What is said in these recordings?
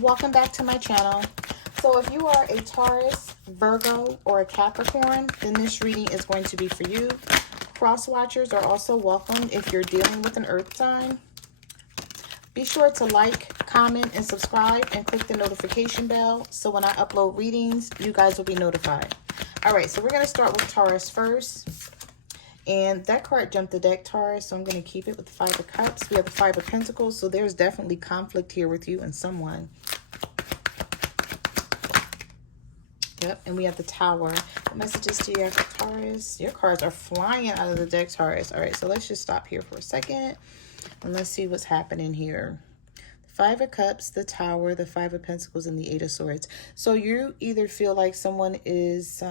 Welcome back to my channel. So if you are a Taurus, Virgo, or a Capricorn, then this reading is going to be for you. Cross watchers are also welcome if you're dealing with an earth sign. Be sure to like, comment, and subscribe, and click the notification bell so when I upload readings, you guys will be notified. All right, so we're going to start with Taurus first. And that card jumped the deck, Taurus, so I'm going to keep it with the Five of Cups. We have the Five of Pentacles, so there's definitely conflict here with you and someone. Yep, and we have the Tower. What messages do you have for Taurus? Your cards are flying out of the deck, Taurus. All right, so let's just stop here for a second, and let's see what's happening here. The Five of Cups, the Tower, the Five of Pentacles, and the Eight of Swords. So you either feel like someone is...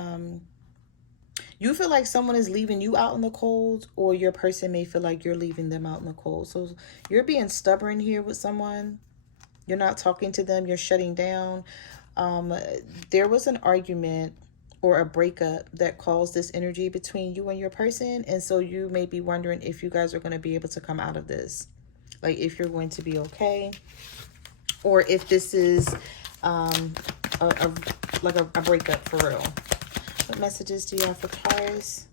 you feel like someone is leaving you out in the cold, or your person may feel like you're leaving them out in the cold. So you're being stubborn here with someone. You're not talking to them. You're shutting down. There was an argument or a breakup that caused this energy between you and your person. And so you may be wondering if you guys are going to be able to come out of this. Like if you're going to be okay. Or if this is like a breakup for real. What messages do you have for Taurus?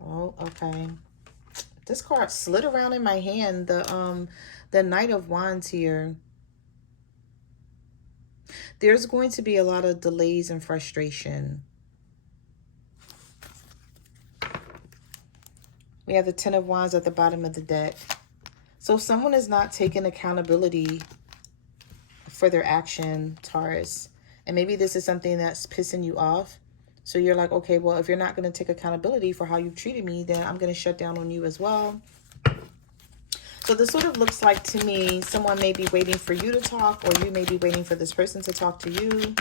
Oh, okay. This card slid around in my hand. The Knight of Wands here. There's going to be a lot of delays and frustration. We have the Ten of Wands at the bottom of the deck. So someone is not taking accountability for their action, Taurus. And maybe this is something that's pissing you off. So you're like, okay, well, if you're not going to take accountability for how you've treated me, then I'm going to shut down on you as well. So this sort of looks like to me, someone may be waiting for you to talk, or you may be waiting for this person to talk to you.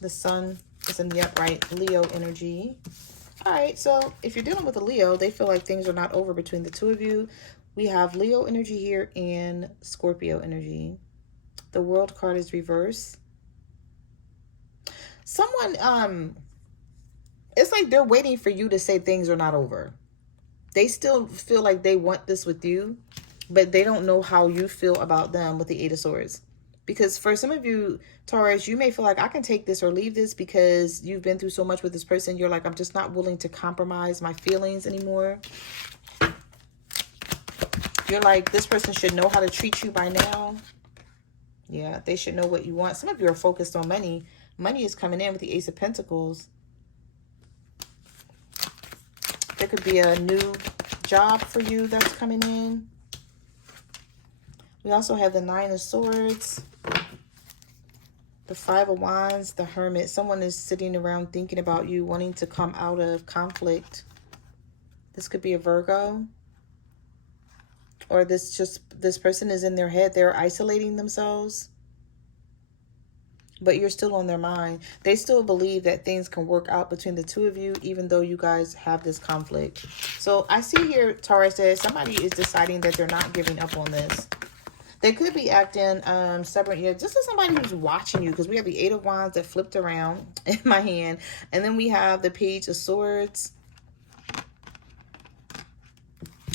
The Sun is in the upright, Leo energy. All right, so if you're dealing with a Leo, they feel like things are not over between the two of you. We have Leo energy here and Scorpio energy. The World card is reversed. Someone, it's like they're waiting for you to say things are not over. They still feel like they want this with you, but they don't know how you feel about them with the Eight of Swords. Because for some of you, Taurus, you may feel like I can take this or leave this because you've been through so much with this person. You're like, I'm just not willing to compromise my feelings anymore. You're like, this person should know how to treat you by now. Yeah, they should know what you want. Some of you are focused on money. Money is coming in with the Ace of Pentacles. There could be a new job for you that's coming in. We also have the Nine of Swords. The Five of Wands, the Hermit. Someone is sitting around thinking about you, wanting to come out of conflict. This could be a Virgo. Or this person is in their head. They're isolating themselves. But you're still on their mind. They still believe that things can work out between the two of you, even though you guys have this conflict. So I see here, Taurus, that somebody is deciding that they're not giving up on this. They could be acting stubborn here. Just as somebody who's watching you, because we have the Eight of Wands that flipped around in my hand. And then we have the Page of Swords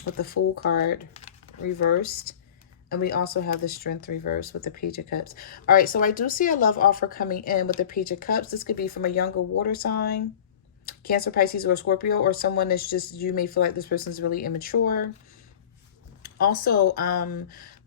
with the Fool card reversed. And we also have the Strength reverse with the Page of Cups. All right, so I do see a love offer coming in with the Page of Cups. This could be from a younger water sign, Cancer, Pisces, or Scorpio, or someone that's just, you may feel like this person's really immature. Also,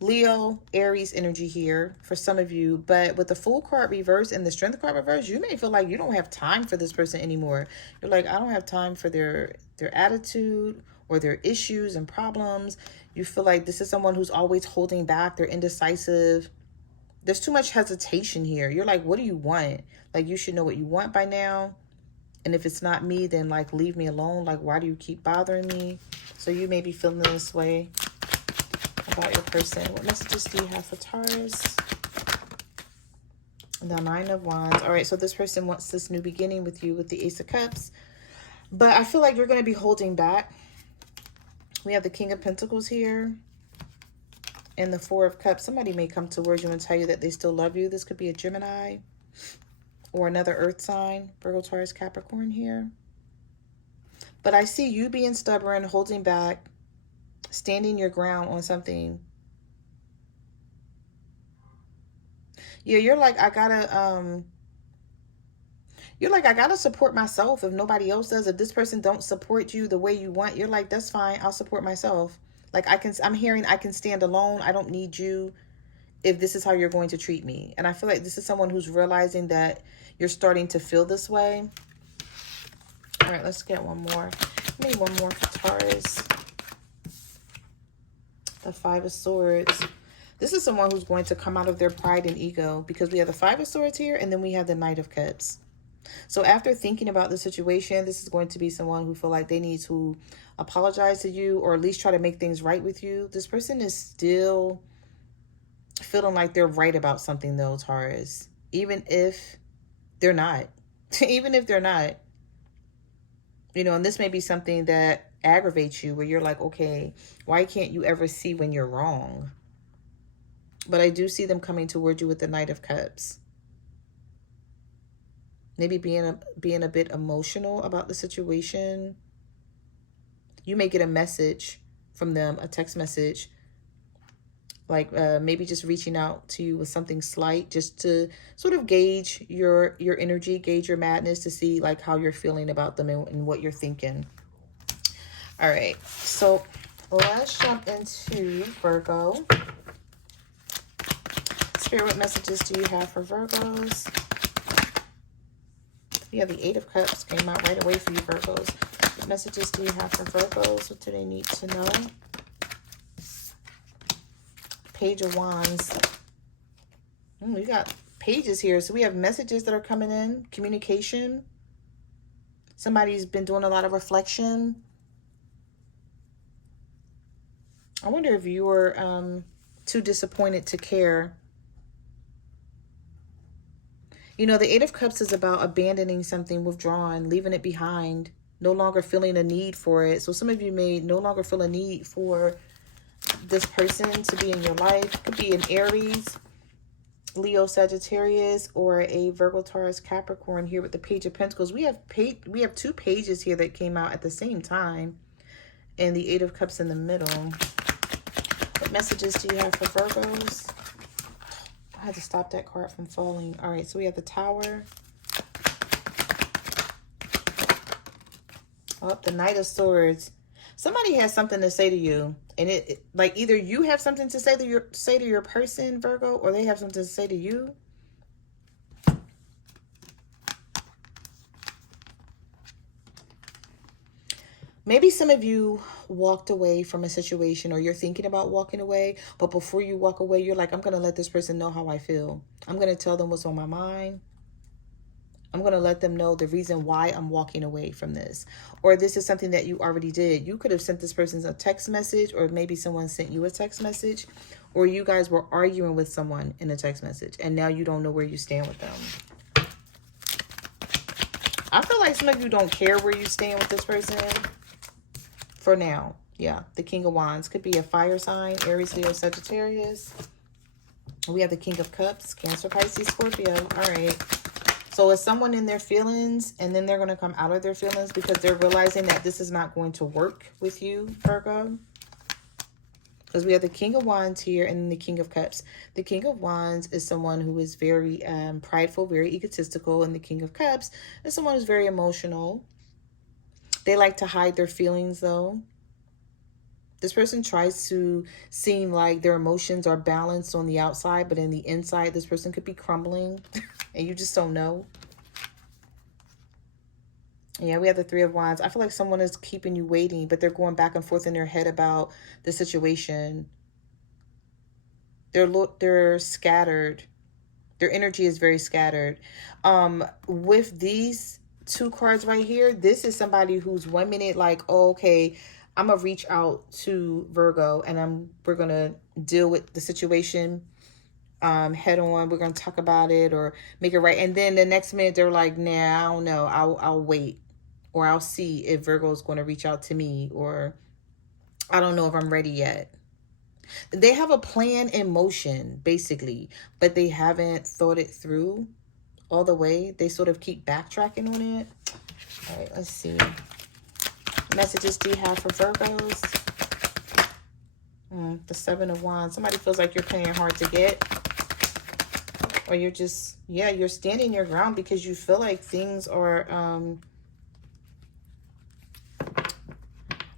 Leo, Aries energy here for some of you. But with the Fool card reverse and the Strength card reverse, you may feel like you don't have time for this person anymore. You're like, I don't have time for their attitude or their issues and problems. You feel like this is someone who's always holding back. They're indecisive. There's too much hesitation here. You're like, what do you want? Like, you should know what you want by now. And if it's not me, then like, leave me alone. Like, why do you keep bothering me? So you may be feeling this way about your person. What messages do you have for Taurus? The Nine of Wands. All right, so this person wants this new beginning with you with the Ace of Cups. But I feel like you're going to be holding back. We have the King of Pentacles here and the Four of Cups. Somebody may come towards you and tell you that they still love you. This could be a Gemini or another earth sign, Virgo, Taurus, Capricorn here. But I see you being stubborn, holding back, standing your ground on something. Yeah, you're like, I gotta support myself if nobody else does. If this person don't support you the way you want, you're like, that's fine. I'll support myself. Like I'm hearing I can stand alone. I don't need you if this is how you're going to treat me. And I feel like this is someone who's realizing that you're starting to feel this way. All right, let's get one more. Maybe one more for Taurus. The Five of Swords. This is someone who's going to come out of their pride and ego, because we have the Five of Swords here, and then we have the Knight of Cups. So after thinking about the situation, this is going to be someone who feel like they need to apologize to you, or at least try to make things right with you. This person is still feeling like they're right about something though, Taurus. Even if they're not. Even if they're not. You know, and this may be something that aggravates you, where you're like, okay, why can't you ever see when you're wrong? But I do see them coming toward you with the Knight of Cups. Maybe being a bit emotional about the situation. You may get a message from them, a text message, like maybe just reaching out to you with something slight, just to sort of gauge your energy, gauge your madness, to see like how you're feeling about them and what you're thinking. All right, so let's jump into Virgo. Spirit, what messages do you have for Virgos? Yeah, the Eight of Cups came out right away for you, Virgos. What messages do you have for Virgos? What do they need to know? Page of Wands. We got pages here. So we have messages that are coming in. Communication. Somebody's been doing a lot of reflection. I wonder if you were too disappointed to care. You know, the Eight of Cups is about abandoning something, withdrawing, leaving it behind, no longer feeling a need for it. So some of you may no longer feel a need for this person to be in your life. It could be an Aries, Leo, Sagittarius, or a Virgo, Taurus, Capricorn here with the Page of Pentacles. We have two pages here that came out at the same time, and the Eight of Cups in the middle. What messages do you have for Virgos? I had to stop that card from falling. All right, so we have the Tower. Oh, the Knight of Swords. Somebody has something to say to you, and it like either you have something to say to your person, Virgo, or they have something to say to you. Maybe some of you walked away from a situation, or you're thinking about walking away, but before you walk away, you're like, I'm going to let this person know how I feel. I'm going to tell them what's on my mind. I'm going to let them know the reason why I'm walking away from this. Or this is something that you already did. You could have sent this person a text message, or maybe someone sent you a text message, or you guys were arguing with someone in a text message, and now you don't know where you stand with them. I feel like some of you don't care where you stand with this person for now. Yeah, the King of Wands could be a fire sign, Aries, Leo, Sagittarius. We have the King of Cups, Cancer, Pisces, Scorpio. All right. So it's someone in their feelings, and then they're going to come out of their feelings because they're realizing that this is not going to work with you, Virgo. Because we have the King of Wands here and then the King of Cups. The King of Wands is someone who is very prideful, very egotistical. And the King of Cups is someone who's very emotional. They like to hide their feelings, though. This person tries to seem like their emotions are balanced on the outside, but in the inside, this person could be crumbling, and you just don't know. Yeah, we have the Three of Wands. I feel like someone is keeping you waiting, but they're going back and forth in their head about the situation. They're scattered. Their energy is very scattered. With these two cards right here, this is somebody who's 1 minute like, oh, okay, I'm gonna reach out to Virgo, and we're gonna deal with the situation head on. We're gonna talk about it or make it right. And then the next minute they're like, nah, I don't know. I'll wait, or I'll see if Virgo's gonna reach out to me, or I don't know if I'm ready yet. They have a plan in motion, basically, but they haven't thought it through all the way. They sort of keep backtracking on it. All right, let's see. Messages do you have for Virgos? The Seven of Wands. Somebody feels like you're playing hard to get. Or you're just, yeah, you're standing your ground because you feel like things are,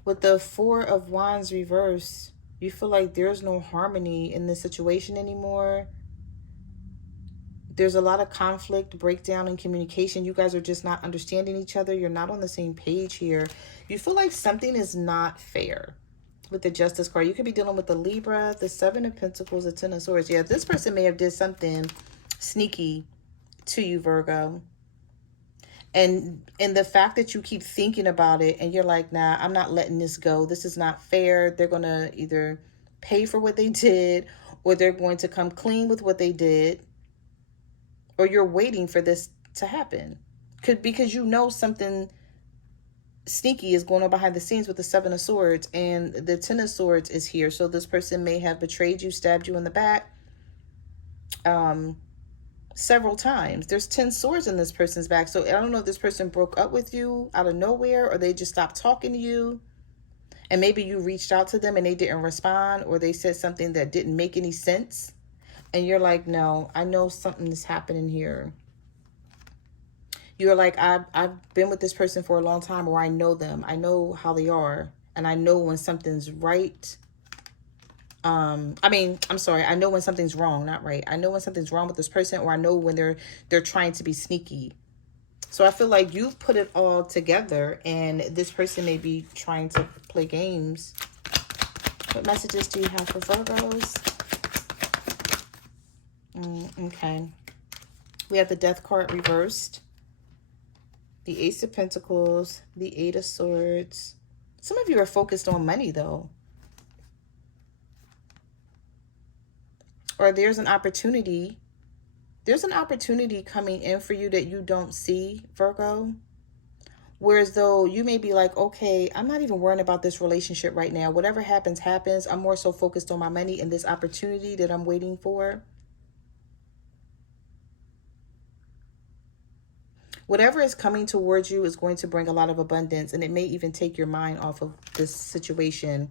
with the Four of Wands reverse, you feel like there's no harmony in this situation anymore. There's a lot of conflict, breakdown in communication. You guys are just not understanding each other. You're not on the same page here. You feel like something is not fair with the Justice card. You could be dealing with the Libra, the Seven of Pentacles, the Ten of Swords. Yeah, this person may have did something sneaky to you, Virgo. And the fact that you keep thinking about it and you're like, nah, I'm not letting this go. This is not fair. They're going to either pay for what they did, or they're going to come clean with what they did, or you're waiting for this to happen. Because you know something sneaky is going on behind the scenes with the Seven of Swords, and the Ten of Swords is here. So this person may have betrayed you, stabbed you in the back several times. There's 10 swords in this person's back. So I don't know if this person broke up with you out of nowhere, or they just stopped talking to you, and maybe you reached out to them and they didn't respond, or they said something that didn't make any sense, and you're like, no, I know something is happening here. You're like, I've been with this person for a long time, or I know them. I know how they are. And I know when something's right. I'm sorry. I know when something's wrong, not right. I know when something's wrong with this person, or I know when they're trying to be sneaky. So I feel like you've put it all together, and this person may be trying to play games. What messages do you have for Virgos? Okay. We have the Death card reversed. The Ace of Pentacles, the Eight of Swords. Some of you are focused on money, though. Or there's an opportunity. There's an opportunity coming in for you that you don't see, Virgo. Whereas though you may be like, okay, I'm not even worrying about this relationship right now. Whatever happens, happens. I'm more so focused on my money and this opportunity that I'm waiting for. Whatever is coming towards you is going to bring a lot of abundance, and it may even take your mind off of this situation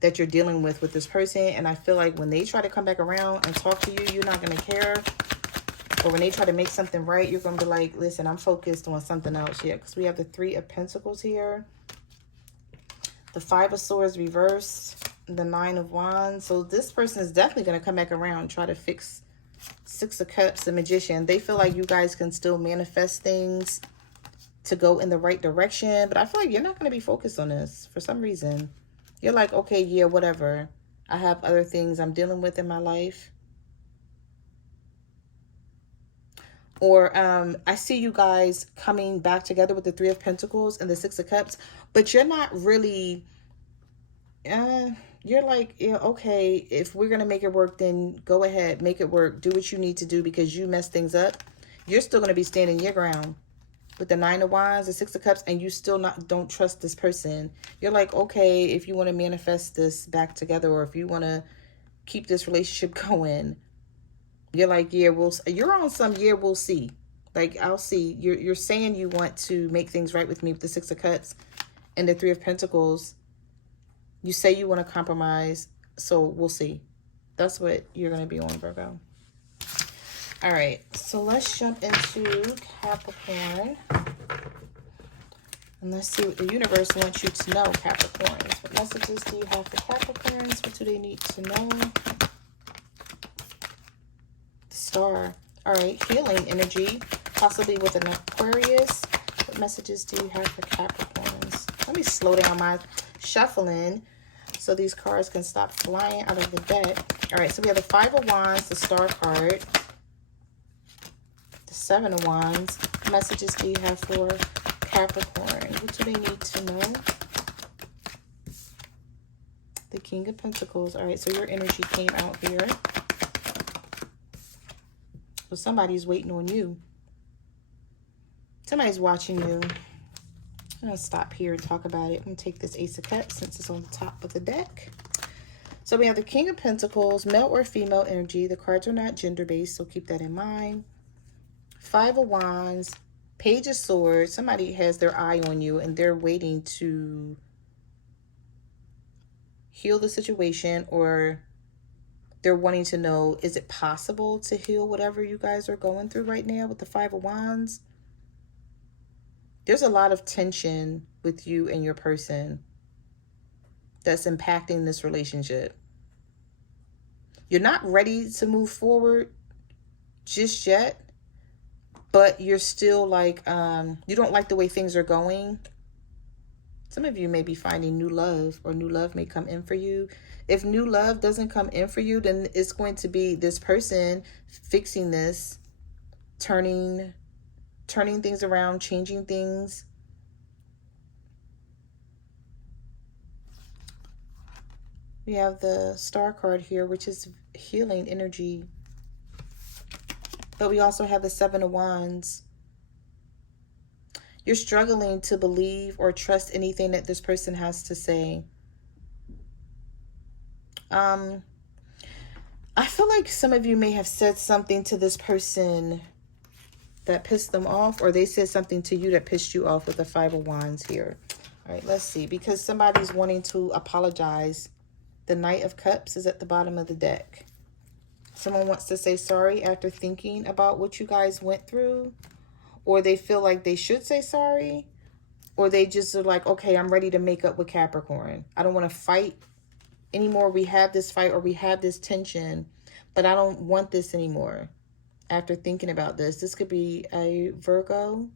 that you're dealing with this person. And I feel like when they try to come back around and talk to you, you're not going to care. Or when they try to make something right, you're going to be like, listen, I'm focused on something else here. Because we have the Three of Pentacles here. The Five of Swords reversed. The Nine of Wands. So this person is definitely going to come back around and try to fix Six of Cups, the Magician. They feel like you guys can still manifest things to go in the right direction. But I feel like you're not going to be focused on this for some reason. You're like, okay, yeah, whatever. I have other things I'm dealing with in my life. Or I see you guys coming back together with the Three of Pentacles and the Six of Cups. But you're not really... you're like, yeah, okay, if we're going to make it work, then go ahead, make it work. Do what you need to do because you messed things up. You're still going to be standing your ground with the Nine of Wands, the Six of Cups, and you still don't trust this person. You're like, okay, if you want to manifest this back together, or if you want to keep this relationship going, you're like, yeah, you're on some, yeah, we'll see. Like, I'll see. You're saying you want to make things right with me with the Six of Cups and the Three of Pentacles. You say you want to compromise, so we'll see. That's what you're going to be on, Virgo. All right, so let's jump into Capricorn. And let's see what the universe wants you to know, Capricorns. What messages do you have for Capricorns? What do they need to know? The Star. All right, healing energy, possibly with an Aquarius. What messages do you have for Capricorns? Let me slow down my shuffling so these cards can stop flying out of the deck. All right, so we have the Five of Wands, the Star card, the Seven of Wands. What messages do you have for Capricorn? What do they need to know? The King of Pentacles. All right, so your energy came out here. So somebody's waiting on you. Somebody's watching you. I'm going to stop here and talk about it. I'm going to take this Ace of Cups since it's on the top of the deck. So we have the King of Pentacles, male or female energy. The cards are not gender-based, so keep that in mind. Five of Wands, Page of Swords. Somebody has their eye on you and they're waiting to heal the situation or They're wanting to know, is it possible to heal whatever you guys are going through right now with the Five of Wands? There's a lot of tension with you and your person that's impacting this relationship. You're not ready to move forward just yet, but you're still like, you don't like the way things are going. Some of you may be finding new love, or new love may come in for you. If new love doesn't come in for you, then it's going to be this person fixing this, turning things around, changing things. We have the Star card here, which is healing energy. But we also have the Seven of Wands. You're struggling to believe or trust anything that this person has to say. I feel like some of you may have said something to this person that pissed them off, or they said something to you that pissed you off with the Five of Wands here. All right, let's see. Because somebody's wanting to apologize. The Knight of Cups is at the bottom of the deck. Someone wants to say sorry after thinking about what you guys went through. Or they feel like they should say sorry. Or they just are like, okay, I'm ready to make up with Capricorn. I don't want to fight anymore. We have this fight, or we have this tension, but I don't want this anymore. After thinking about this, this could be a Virgo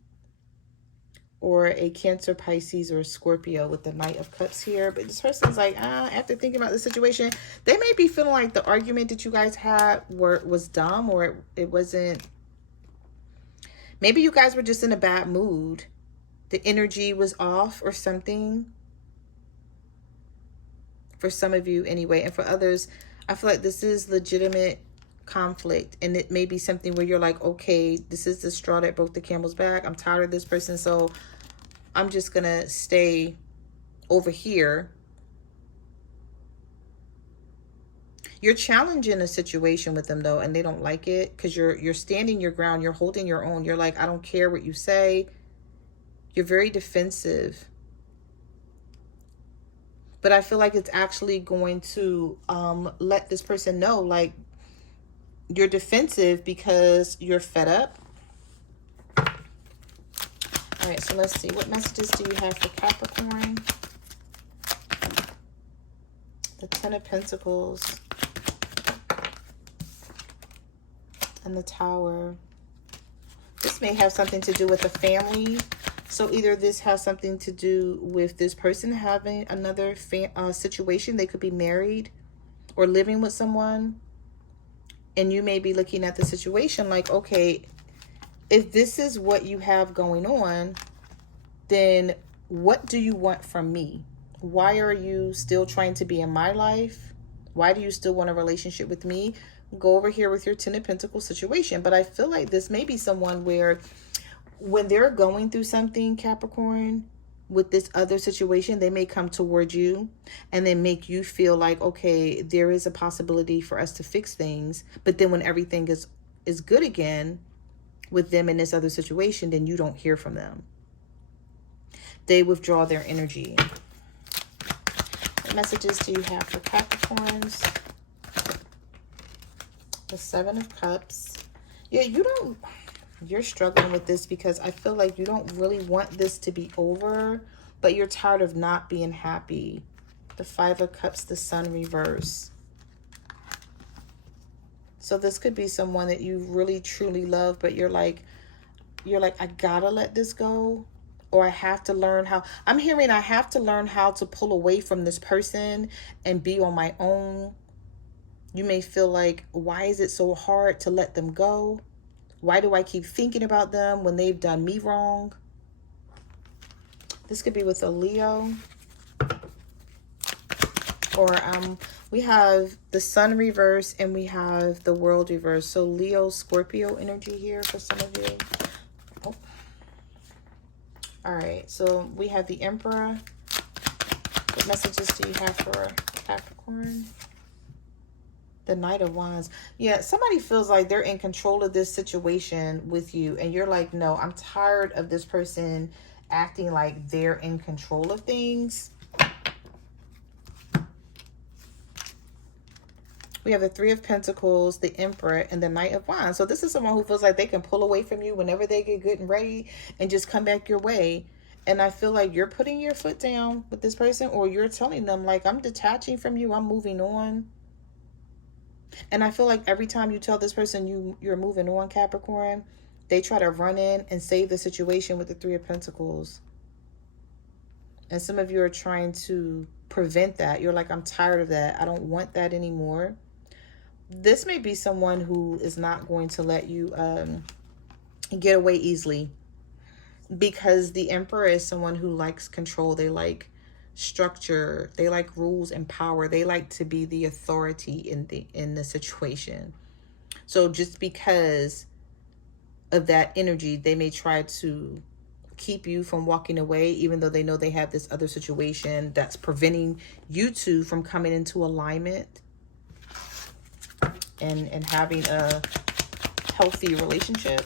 or a Cancer, Pisces, or a Scorpio with the Knight of Cups here. But this person's like, after thinking about the situation, they may be feeling like the argument that you guys had was dumb, or it wasn't. Maybe you guys were just in a bad mood. The energy was off or something. For some of you anyway. And for others, I feel like this is legitimate conflict. And it may be something where you're like, okay, this is the straw that broke the camel's back. I'm tired of this person, so I'm just going to stay over here. You're challenging a situation with them, though, and they don't like it because you're standing your ground. You're holding your own. You're like, I don't care what you say. You're very defensive. But I feel like it's actually going to let this person know, like, you're defensive because you're fed up. All right, so let's see. What messages do you have for Capricorn? The Ten of Pentacles. And the Tower. This may have something to do with a family. So either this has something to do with this person having another situation. They could be married or living with someone. And you may be looking at the situation like, okay, if this is what you have going on, then what do you want from me? Why are you still trying to be in my life? Why do you still want a relationship with me? Go over here with your Ten of Pentacles situation. But I feel like this may be someone where when they're going through something, Capricorn, with this other situation, they may come toward you and then make you feel like, okay, there is a possibility for us to fix things. But then when everything is good again with them in this other situation, then you don't hear from them. They withdraw their energy. What messages do you have for Capricorns? The Seven of Cups. Yeah, you're struggling with this because I feel like you don't really want this to be over, but you're tired of not being happy. The Five of Cups, the Sun reverse. So this could be someone that you really truly love, but you're like, I gotta let this go. Or I have to learn how. I'm hearing I have to learn how to pull away from this person and be on my own. You may feel like, why is it so hard to let them go? Why do I keep thinking about them when they've done me wrong? This could be with a Leo. Or we have the Sun reverse and we have the World reverse. So Leo, Scorpio energy here for some of you. Oh. All right, so we have the Emperor. What messages do you have for Capricorn? The Knight of Wands. Yeah, somebody feels like they're in control of this situation with you. And you're like, no, I'm tired of this person acting like they're in control of things. We have the Three of Pentacles, the Emperor, and the Knight of Wands. So this is someone who feels like they can pull away from you whenever they get good and ready and just come back your way. And I feel like you're putting your foot down with this person, or you're telling them, like, I'm detaching from you, I'm moving on. And I feel like every time you tell this person you're moving on, Capricorn, they try to run in and save the situation with the Three of Pentacles. And some of you are trying to prevent that. You're like, I'm tired of that. I don't want that anymore. This may be someone who is not going to let you get away easily, because the Emperor is someone who likes control. They like structure. They like rules and power. They like to be the authority in the situation. So just because of that energy, they may try to keep you from walking away, even though they know they have this other situation that's preventing you two from coming into alignment and having a healthy relationship.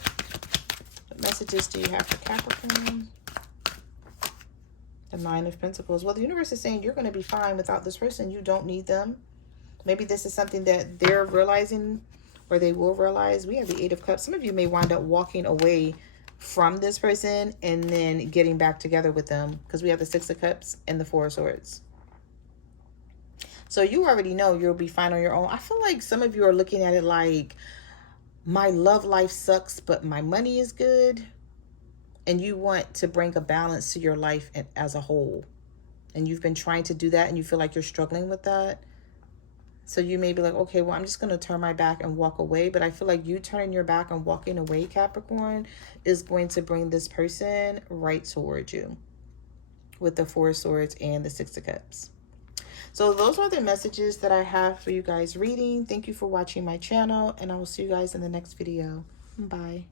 What messages do you have for Capricorn? The Nine of Pentacles. Well, the universe is saying you're going to be fine without this person. You don't need them. Maybe this is something that they're realizing, or they will realize. We have the Eight of Cups. Some of you may wind up walking away from this person and then getting back together with them, because we have the Six of Cups and the Four of Swords. So you already know you'll be fine on your own. I feel like some of you are looking at it like, my love life sucks, but my money is good. And you want to bring a balance to your life as a whole. And you've been trying to do that, and you feel like you're struggling with that. So you may be like, okay, well, I'm just going to turn my back and walk away. But I feel like you turning your back and walking away, Capricorn, is going to bring this person right towards you with the Four of Swords and the Six of Cups. So those are the messages that I have for you guys reading. Thank you for watching my channel, and I will see you guys in the next video. Bye.